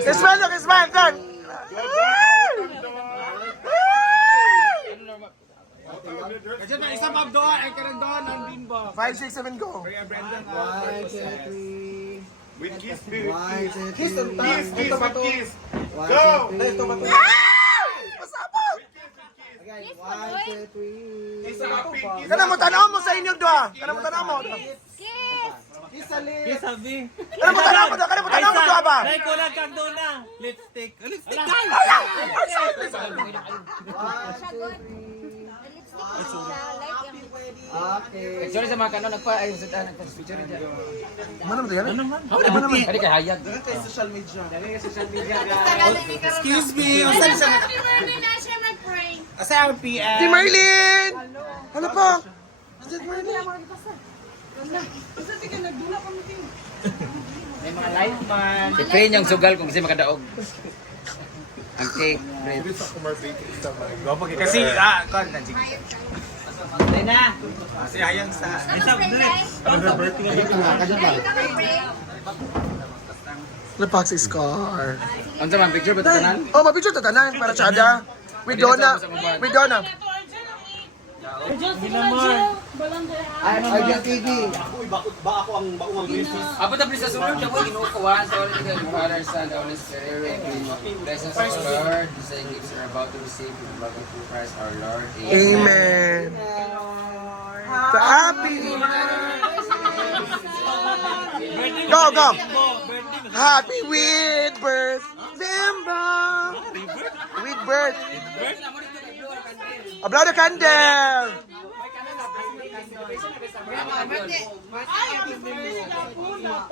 Kiss man, kiss man, Don. Kasi na isang bab doon, ay karan doon, ang bimbo. 5, 6, 7, go. Kaya Brandon. 1, 2, 3. With kiss, 1, 2, 3. kiss, with kiss. 1, Go! 2, 3. Pasabog! Again, 1, 2, 3. Kiss ang happy, kiss. Kana mo tanaw mo sa inyong duha. Kana mo tanaw mo. Kiss sa lips. Yes, sabi. Kana mo tanaw mo, kana mo tanaw mo duha ba? Ay, kulang kang doon na. Lipstick. Lipstick. 1, 2, 3. Okay. Sorry sa mga kanon nagpa-picture dyan. Mana mo diyan? Kadi kay hayag. Kay social media. Excuse me. Usan siya? Asa ang PM? Si Marlene! Ano pa? Si Marlene. May mga live man. I-train yung sugal kung kasi makadaog. Ang cake, bread. Kasi, kon na sige. Ay na. Kasi hayang sa. Isa, Napak si Scar. Unsa man picture ba tanan? Oh, mapicture ta tanan para tsada. With Donna. With Donna. Argel TV. Apo ta please sa sulod daw ginukuha sa all the Father, Son, Holy Spirit. Bless us, Lord. The same gifts are about to receive from the love of Christ our Lord. Amen. Happy. Go, go. Happy with birth. December. With birth. Blow the candle.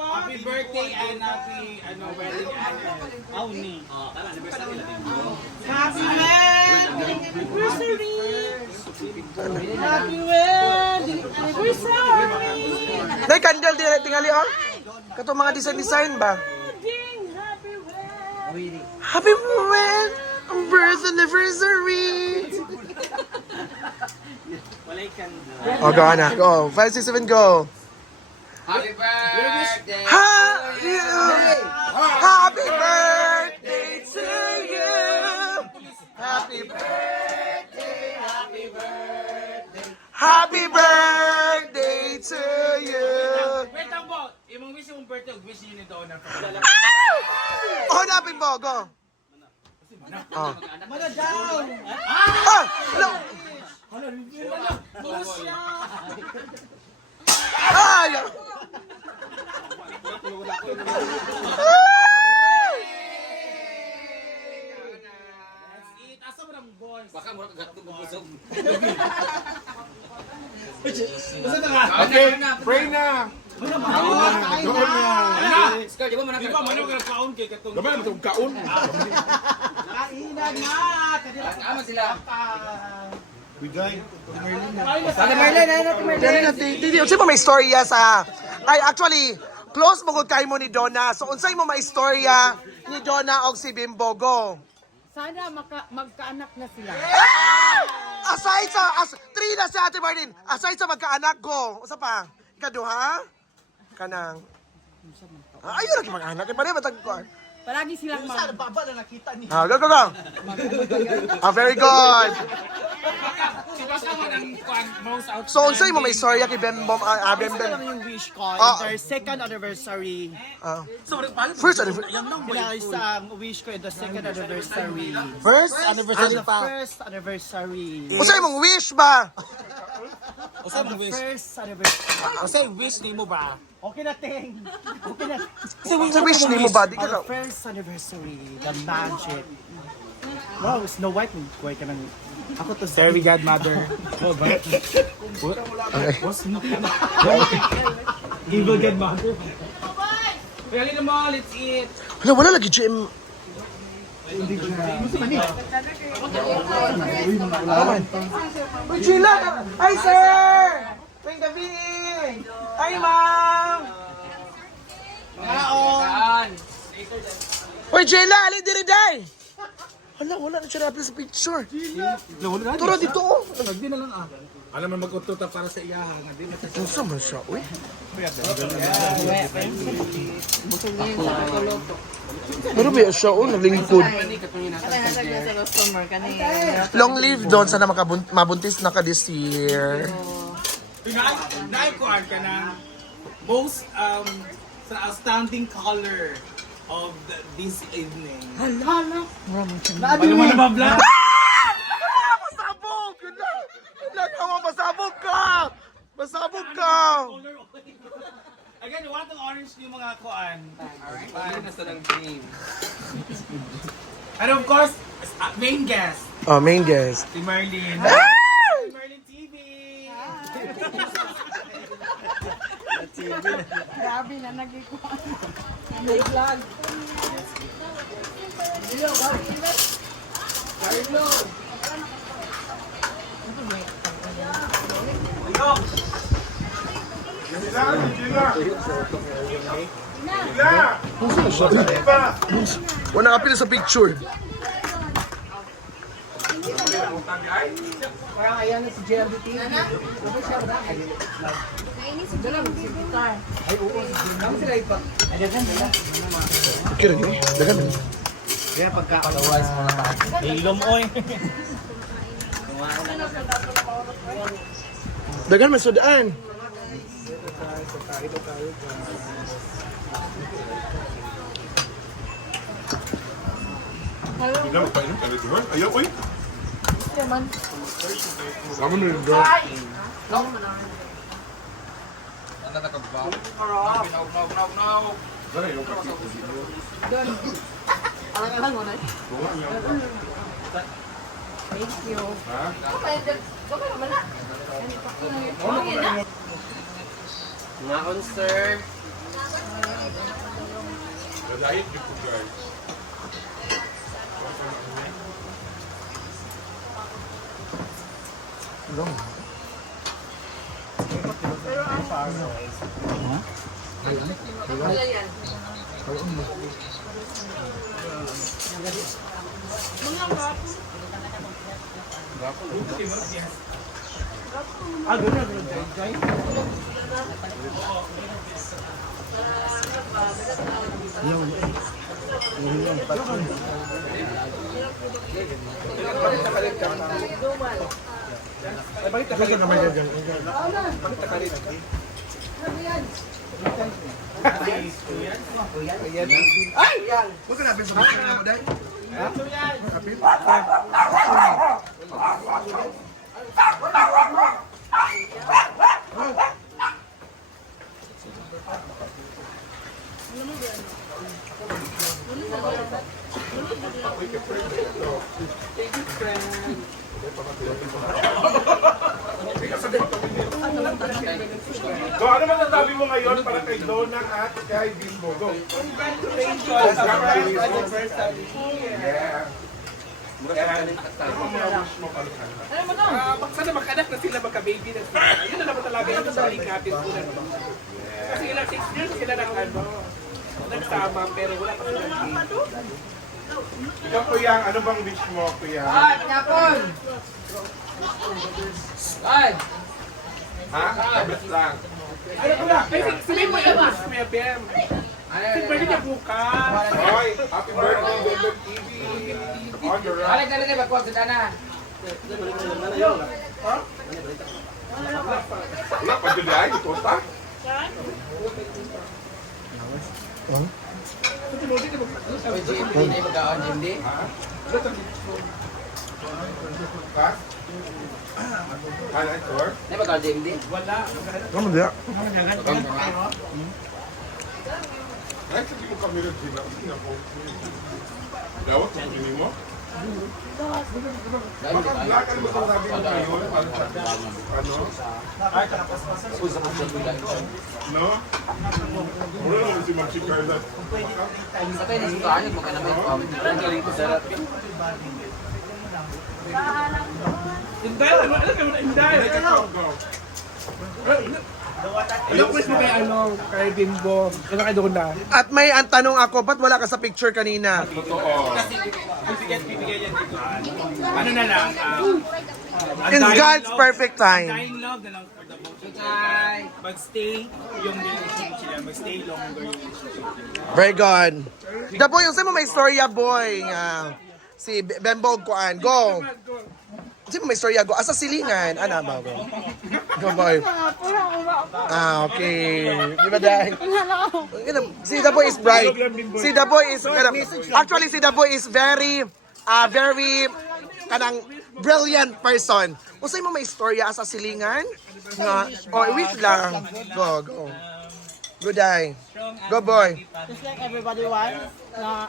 Happy birthday and happy wedding Auni. Happy anniversary. Happy wedding anniversary. Nay candle di tingali on. Kato mga design ba? Happy birth anniversary. Oh, go anak. Go. 5, 6, 7, go. Happy birthday. Happy birthday to you. Happy birthday. Happy birthday. Happy birthday to you. Wait lang po. Imong wish yung birthday, wish niyo ni Donna. Oh, hanapin mo. Go. Oh. Mana daw? Ah! Hello. Ay! Asa mo ng boys? Baka mo kagatong busog. Okay, pray na. Doon na. Scar, di ba man Di ba man yung kaon kay katong. Gabay naman itong kaon. Kainan na. Ama sila. Bigay. Sana Marlene Dali na, Didi. Unsay mo may istorya sa... Ay, actually, close mo kay mo ni Donna. So, unsay mo may istorya ni Donna og si Bimbo. Go. Sana magkaanak na sila. Aside sa... 3 na si Ate Marlene. Aside sa magkaanak, go. Usa pa? Ikaduha? Kanang... Ayun na mga anak. Pare, matagkuan. Palagi silang Baba na nakita ni. Go, go, go. Very good. Basta mo ng most out. So, unsay mo may istorya kay Bembom, Bembem? Yung wish ko, Ah. in their second anniversary. First anniversary. Guys, wish ko in the second anniversary. First anniversary pa. First anniversary. Unsay mong wish ba? Usa mo wish. First anniversary. Usa wish nimo ba? Okay na, Ting. Okay na. Sa wish ni mo ba? Di ka Our na. first anniversary, the magic. Wow, Snow White. Kuhay ka ng... Ako to Fairy godmother. Oh, ba? What's evil godmother? Kaya halina mo, let's eat. Wala lagi, Jim. Uy, Chila! Hi, sir! May gabi! Hi, ma'am! Kaan. Uy, Chila! Alin diri, day! Wala na siya natin sa picture. Turo dito, oh. Nagdi na lang ah. Alam mo mag-ututa para sa iyahan. Hindi na sa Unsa man siya, uy? Busog na yun sa katulog. Pero ba siya, oh, naglingkod. Long live doon, sana mabuntis na ka this year. Naikuan ka na most sa outstanding color of this evening. Hala. Masabog! Yun lang! Yun lang ako, masabog ka! Masabog ka! Again, what ang orange yung mga kuan? Alright, na sa lang team. And of course, main guest, Oh, main guest. si Marlene. Ah! Si Marlene TV! Grabe na nagikuhan. May vlog. Wala kapil sa picture. Kira ni, dagan ni. Kaya pagka otherwise mga pa. Ilom oy. Dagan man sudaan. Hindi na magpainom ka rin doon. Ayaw, uy. Sama na rin doon. Ano na ka-vlog? No. Dala, yung kapit. Alang-alang mo na. Thank you. Mga sir. Lalahit yung po, guys. Huwag ka napin sa picture na mo, Day. So, ano masasabi mo ngayon para kay Donna at kay Bimbo? Go. Congratulations! Yeah. Ano mga wish mo para kanila? Sana magkanak na sila, magka-baby na sila. Yun na naman talaga yung saling natin sila naman. Kasi ilang 6 years sila nagsama, pero wala pa silang baby. Ikaw, Kuya, ano bang wish mo, Kuya? Kapon! Ay! Ha? Sabit lang. Ano ko na? Sabihin mo yung wish mo yung BM. Kasi pwede niya bukas. Hoy, happy birthday, Bimbo TV. On your right. Balik na rin, magkuha sa dana. Wala pa dyan ay, ito ta. Sabi, GMD na yung magkaon, GMD. Ha? Ano ito? Na yung magkaon, GMD. Kamu dia. Ay, sabi mo kami rin sila. Dawat sa pili mo? Baka black ang masasabi mo ngayon para sa ano? No? Mura naman si Maxi Carla. Patay na si Kaanit, magka naman yung comment. Ang galing ko sa rapi. Inday, ano ka mo na Inday? Ilang wish mo kay kay Bimbo? Ano kay Donna? At may ang tanong ako, ba't wala ka sa picture kanina? Totoo. Bibigyan yan dito. Ano na lang, In God's perfect time. Dying love na lang for the both of them. Mag-stay yung relationship sila. Mag-stay longer yung relationship nila. Very good. The boy, yung sa'yo mo may storya, boy. Si Bembog Kuan. Go. Sino may storya, go. Asa silingan. Ano ba, go. Go, boy. Okay. Di ba dahil? Si The Boy is bright. Si The Boy is, actually, si The Boy is very, kanang brilliant person. Kung sa'yo mo may storya asa silingan, wait lang. Go, go. Good day. Go, boy. Just like everybody wants na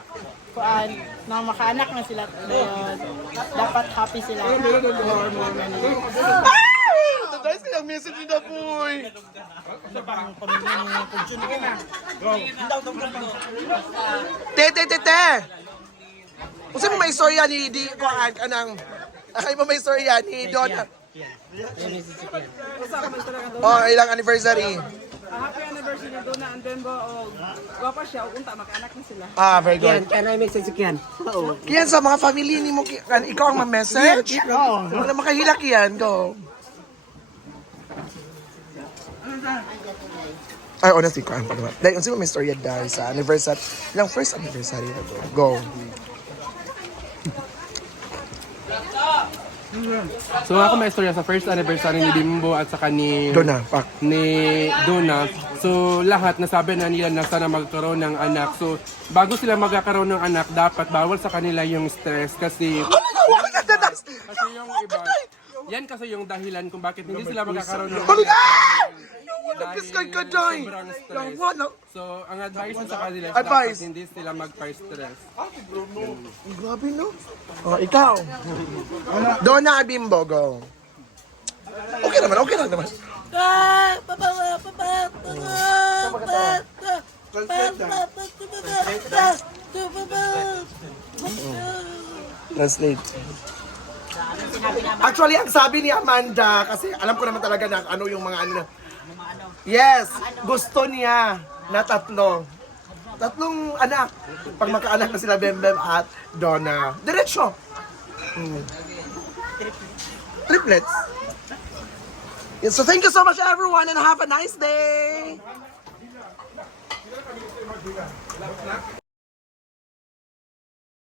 makaanak na sila ngayon. Dapat happy sila for more many years. Dahil silang message ni The Boy. Te. Kung saan mo may istorya ni Kuan kanang ay mo may istorya ni Donna. Oh, ilang anniversary. Happy anniversary doon na and then gwapa siya unta makaanak na sila. Very good. Can I make sense again? Oo. Kiyan sa mga family ni mo, ikaw ang ma-message? Wala makahila kiyan, go. Ay, honestly, Kuan pa naman. Dahil, kung may istorya dahil sa anniversary, ilang first anniversary na to. Go. So ako may istorya sa first anniversary ni Bimbo at saka ni Donna, pak. Donna. So lahat nasabi na nila na sana magkaroon ng anak. So bago sila magkakaroon ng anak, dapat bawal sa kanila yung stress kasi yung iba. Yan kasi yung dahilan kung bakit hindi sila magkakaroon ng anak. Nag-discard ka, Joy! Sobrang stress. Yung what? So ang advice ko sa kanila is Advice. dapat hindi sila magpa-stress. Grabe, no? Ikaw. Donna Bimbo, go. Okay lang naman. Translate. Actually, ang sabi ni Amanda, kasi alam ko naman talaga na ano yung mga ano na. Yes, gusto niya na tatlong anak. Pag magkaanak na sila Bembem at Donna. Diretso. Triplets. Yes, so thank you so much everyone and have a nice day.